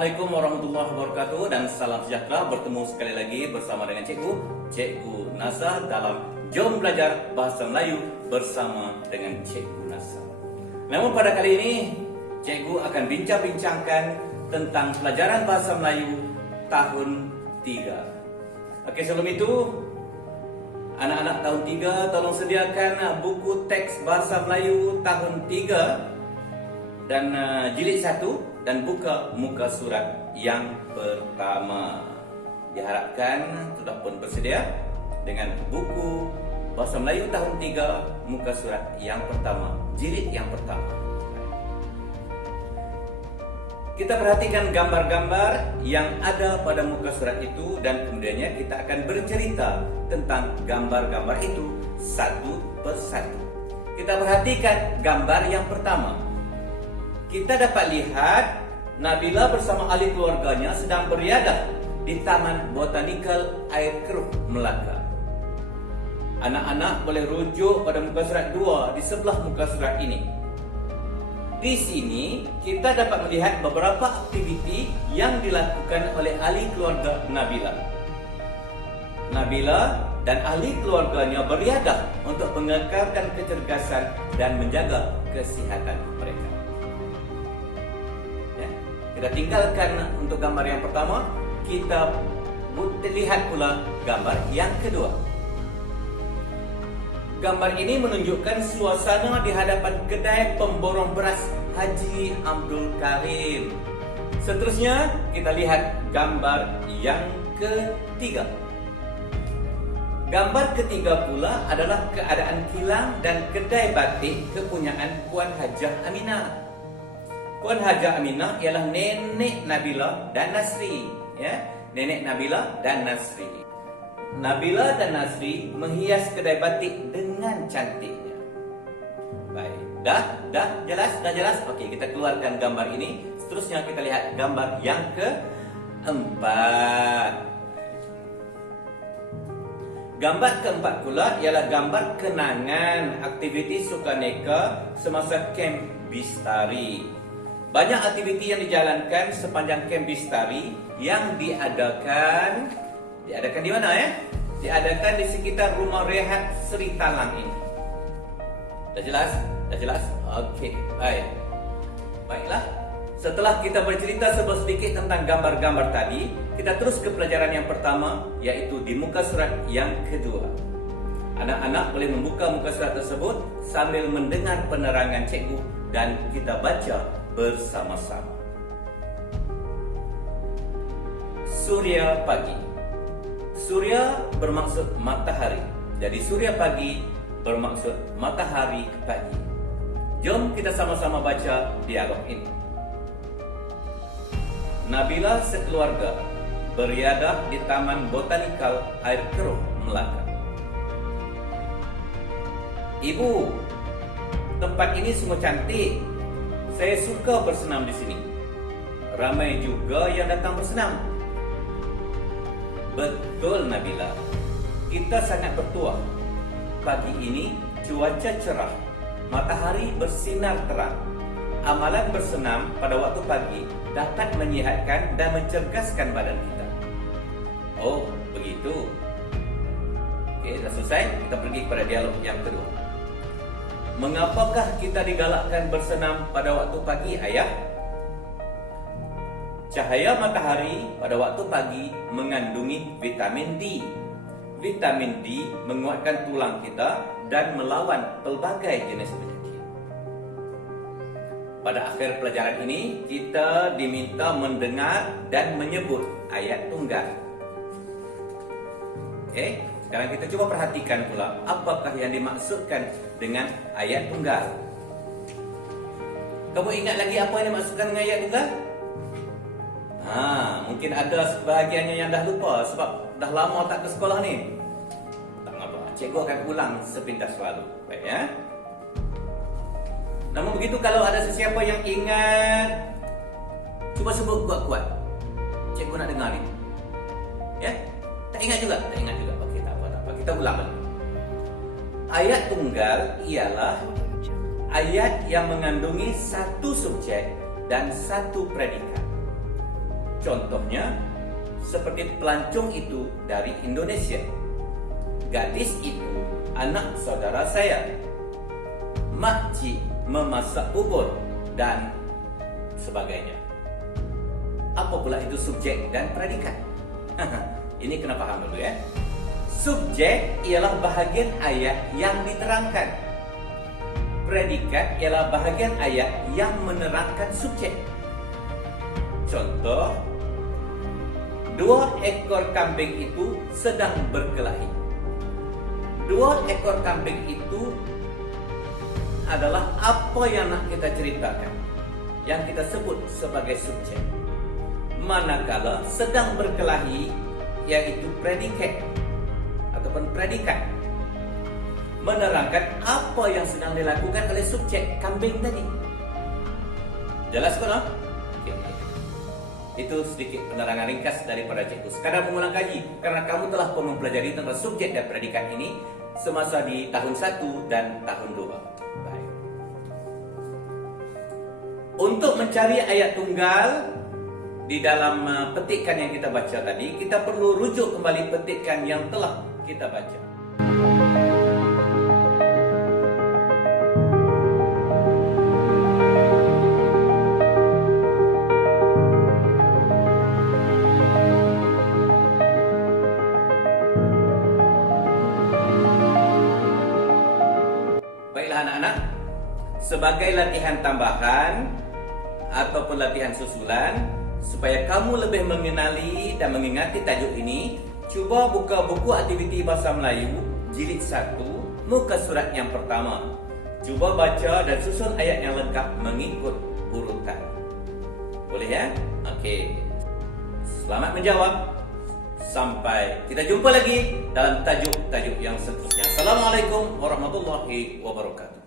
Assalamualaikum warahmatullahi wabarakatuh dan salam sejahtera. Bertemu sekali lagi bersama dengan Cikgu Nasa dalam Jom Belajar Bahasa Melayu bersama dengan Cikgu Nasa. Namun pada kali ini Cikgu akan bincang-bincangkan tentang pelajaran Bahasa Melayu tahun 3. Okey, sebelum itu anak-anak tahun 3 tolong sediakan buku teks Bahasa Melayu tahun 3 dan jilid 1 dan buka muka surat yang pertama. Diharapkan sudah pun bersedia dengan buku Bahasa Melayu tahun 3 muka surat yang pertama, jilid yang pertama. Kita perhatikan gambar-gambar yang ada pada muka surat itu dan kemudiannya kita akan bercerita tentang gambar-gambar itu satu persatu. Kita perhatikan gambar yang pertama. Kita dapat lihat Nabila bersama ahli keluarganya sedang beriadah di Taman Botanikal Air Keruh, Melaka. Anak-anak boleh rujuk pada muka surat 2 di sebelah muka surat ini. Di sini kita dapat melihat beberapa aktiviti yang dilakukan oleh ahli keluarga Nabila. Nabila dan ahli keluarganya beriadah untuk mengekalkan kecergasan dan menjaga kesihatan mereka. Kita tinggalkan untuk gambar yang pertama, kita lihat pula gambar yang kedua. Gambar ini menunjukkan suasana di hadapan kedai pemborong beras Haji Abdul Karim. Seterusnya kita lihat gambar yang ketiga. Gambar ketiga pula adalah keadaan kilang dan kedai batik kepunyaan Puan Hajah Aminah. Puan Hajah Aminah ialah nenek Nabila dan Nasri, ya. Nenek Nabila dan Nasri. Nabila dan Nasri menghias kedai batik dengan cantiknya. Baik, dah jelas. Okey, kita keluarkan gambar ini. Seterusnya kita lihat gambar yang keempat. Gambar keempat pula ialah gambar kenangan aktiviti sukaneka semasa kem Bistari. Banyak aktiviti yang dijalankan sepanjang kem Bistari yang diadakan di mana ya? Diadakan di sekitar rumah rehat Sri Talang ini. Dah jelas? Okey, baik. Baiklah. Setelah kita bercerita sedikit tentang gambar-gambar tadi, kita terus ke pelajaran yang pertama, iaitu di muka surat yang kedua. Anak-anak boleh membuka muka surat tersebut sambil mendengar penerangan cikgu dan kita baca bersama-sama. Surya pagi. Surya bermaksud matahari. Jadi surya pagi bermaksud matahari pagi. Jom kita sama-sama baca dialog ini. Nabila sekeluarga beriadah di Taman Botanikal Air Keruh, Melaka. Ibu, tempat ini semua cantik. Saya suka bersenam di sini. Ramai juga yang datang bersenam. Betul Nabila. Kita sangat bertuah. Pagi ini cuaca cerah. Matahari bersinar terang. Amalan bersenam pada waktu pagi dapat menyihatkan dan mencergaskan badan kita. Oh, begitu. Okey, dah selesai. Kita pergi kepada dialog yang kedua. Mengapakah kita digalakkan bersenam pada waktu pagi, ayah? Cahaya matahari pada waktu pagi mengandungi vitamin D. Vitamin D menguatkan tulang kita dan melawan pelbagai jenis penyakit. Pada akhir pelajaran ini, kita diminta mendengar dan menyebut ayat tunggal. Okey? Sekarang kita cuba perhatikan pula apakah yang dimaksudkan dengan ayat tunggal. Kamu ingat lagi apa yang dimaksudkan dengan ayat tunggal? Mungkin ada sebahagiannya yang dah lupa sebab dah lama tak ke sekolah ni. Tak apa, cikgu akan ulang sepintas lalu. Baik ya. Namun begitu, kalau ada sesiapa yang ingat, cuba sebut kuat-kuat. Cikgu nak dengar ni. Ya? Tak ingat juga? Tak ingat juga. Okey, tak apa. Kita ulang lagi. Ayat tunggal ialah ayat yang mengandungi satu subjek dan satu predikat. Contohnya, seperti pelancong itu dari Indonesia. Gadis itu anak saudara saya. Makcik memasak bubur dan sebagainya. Apa pula itu subjek dan predikat? Ini kena paham dulu ya. Subjek ialah bahagian ayat yang diterangkan. Predikat ialah bahagian ayat yang menerangkan subjek. Contoh, 2 ekor kambing itu sedang berkelahi. 2 ekor kambing itu adalah apa yang nak kita ceritakan, yang kita sebut sebagai subjek. Manakala sedang berkelahi, yaitu predikat ataupun predikat, menerangkan apa yang sedang dilakukan oleh subjek kambing tadi. Jelas kan? Okay. Itu sedikit penerangan ringkas daripada cikgu. Sekadar mengulang kaji, karena kamu telah pun mempelajari tentang subjek dan predikat ini semasa di tahun 1 dan tahun 2. Baik. Untuk mencari ayat tunggal di dalam petikan yang kita baca tadi, kita perlu rujuk kembali petikan yang telah kita baca. Baiklah anak-anak, sebagai latihan tambahan ataupun latihan susulan, supaya kamu lebih mengenali dan mengingati tajuk ini, cuba buka buku aktiviti Bahasa Melayu jilid 1, muka surat yang pertama. Cuba baca dan susun ayat yang lengkap mengikut urutan. Boleh ya? Okey. Selamat menjawab. Sampai kita jumpa lagi dalam tajuk-tajuk yang seterusnya. Assalamualaikum warahmatullahi wabarakatuh.